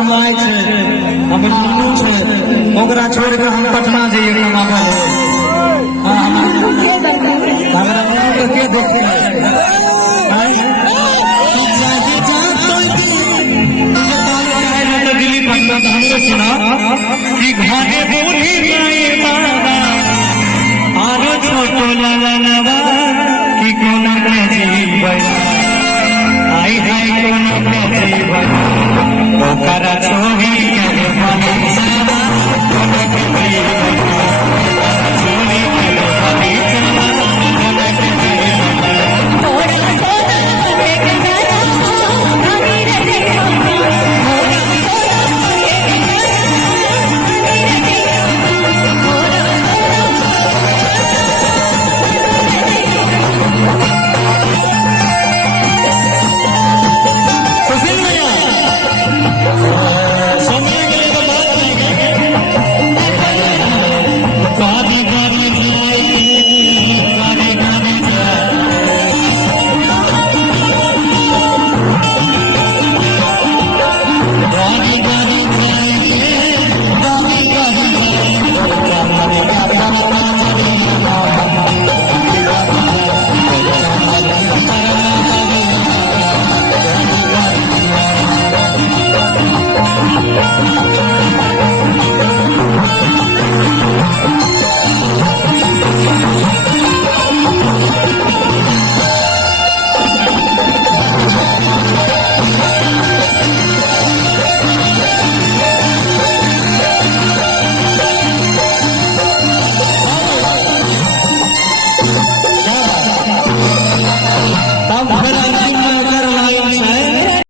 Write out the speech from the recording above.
सुनाई छे हम सुनू छे ओकरा छोड़ के हम पटना जाइए कमाबा हमरा के देखे दिल्ली पटना हमने सुना कि घाटे बूढ़ी माए बाबा आरो छोटो लाला नवा कि कोना के जीवन आई हाय कोना के जीवन ओकरा